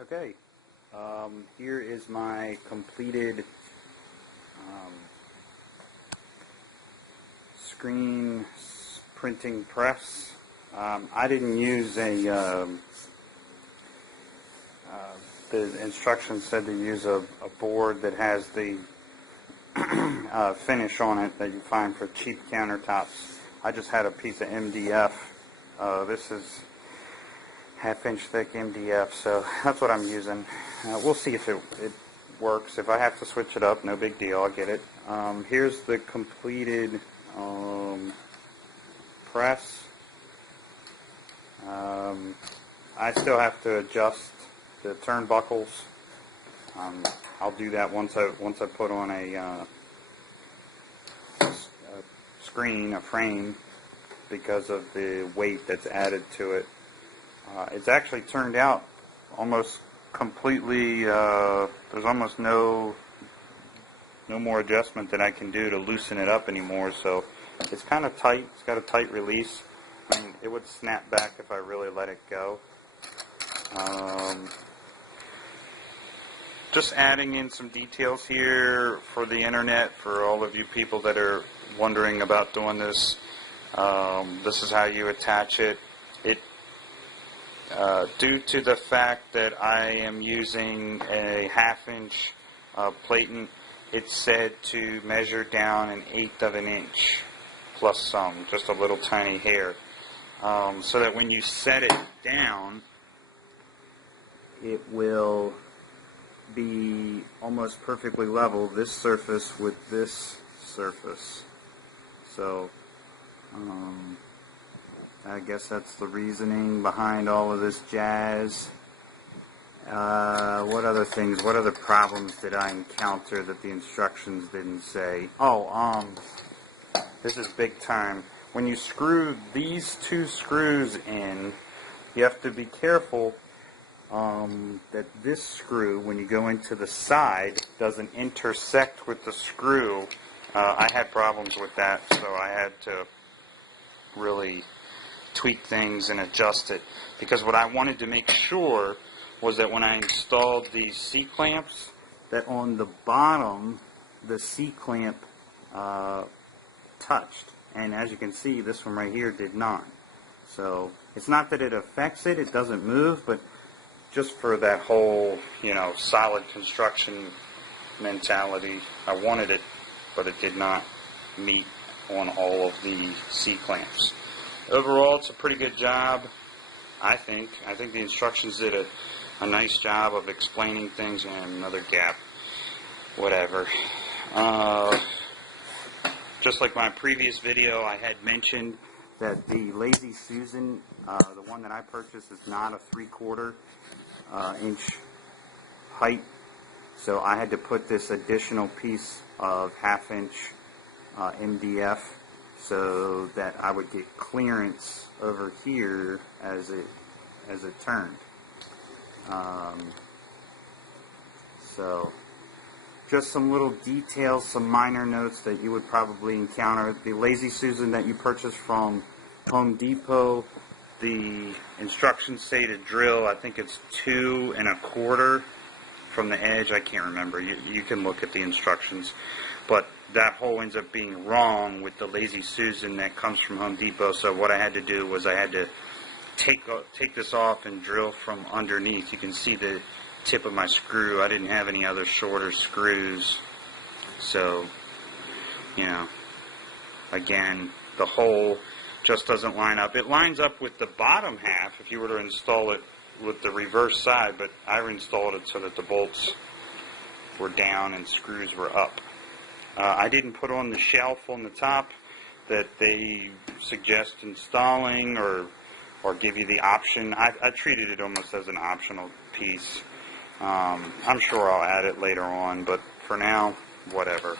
Okay, here is my completed screen printing press. I didn't use the instructions said to use a board that has the finish on it that you find for cheap countertops. I just had a piece of MDF. This is half-inch thick MDF, so that's what I'm using. We'll see if it works. If I have to switch it up, no big deal, I'll get it. Here's the completed press. I still have to adjust the turnbuckles. I'll do that once I put on a screen, a frame, because of the weight that's added to it. It's actually turned out almost completely, there's almost no more adjustment that I can do to loosen it up anymore, so it's kind of tight. It's got a tight release. I mean, it would snap back if I really let it go. Just adding in some details here for the internet, for all of you people that are wondering about doing this. This is how you attach it. Due to the fact that I am using a half-inch platen, it's said to measure down 1/8 of an inch plus some, just a little tiny hair, so that when you set it down, it will be almost perfectly level, this surface with this surface. So I guess that's the reasoning behind all of this jazz. What other things, what other problems did I encounter that the instructions didn't say? Oh, this is big time. When you screw these two screws in, you have to be careful that this screw, when you go into the side, doesn't intersect with the screw. I had problems with that, so I had to really tweak things and adjust it, because what I wanted to make sure was that when I installed these C-clamps, that on the bottom the C-clamp touched, and as you can see, this one right here did not. So it's not that it affects it, it doesn't move, but just for that whole, solid construction mentality, I wanted it, but it did not meet on all of the C-clamps. Overall, it's a pretty good job, I think. I think the instructions did a nice job of explaining things. And another gap, whatever. Just like my previous video, I had mentioned that the Lazy Susan, the one that I purchased, is not a 3/4 inch height. So I had to put this additional piece of half-inch MDF so that I would get clearance over here as it turned. So just some little details, some minor notes that you would probably encounter. The Lazy Susan that you purchased from Home Depot, the instructions say to drill, I think it's 2 1/4 from the edge. I can't remember. You can look at the instructions. But that hole ends up being wrong with the Lazy Susan that comes from Home Depot. So what I had to do was I had to take this off and drill from underneath. You can see the tip of my screw. I didn't have any other shorter screws. So, again, the hole just doesn't line up. It lines up with the bottom half if you were to install it with the reverse side, but I installed it so that the bolts were down and screws were up. I didn't put on the shelf on the top that they suggest installing or give you the option. I treated it almost as an optional piece. I'm sure I'll add it later on, but for now, whatever.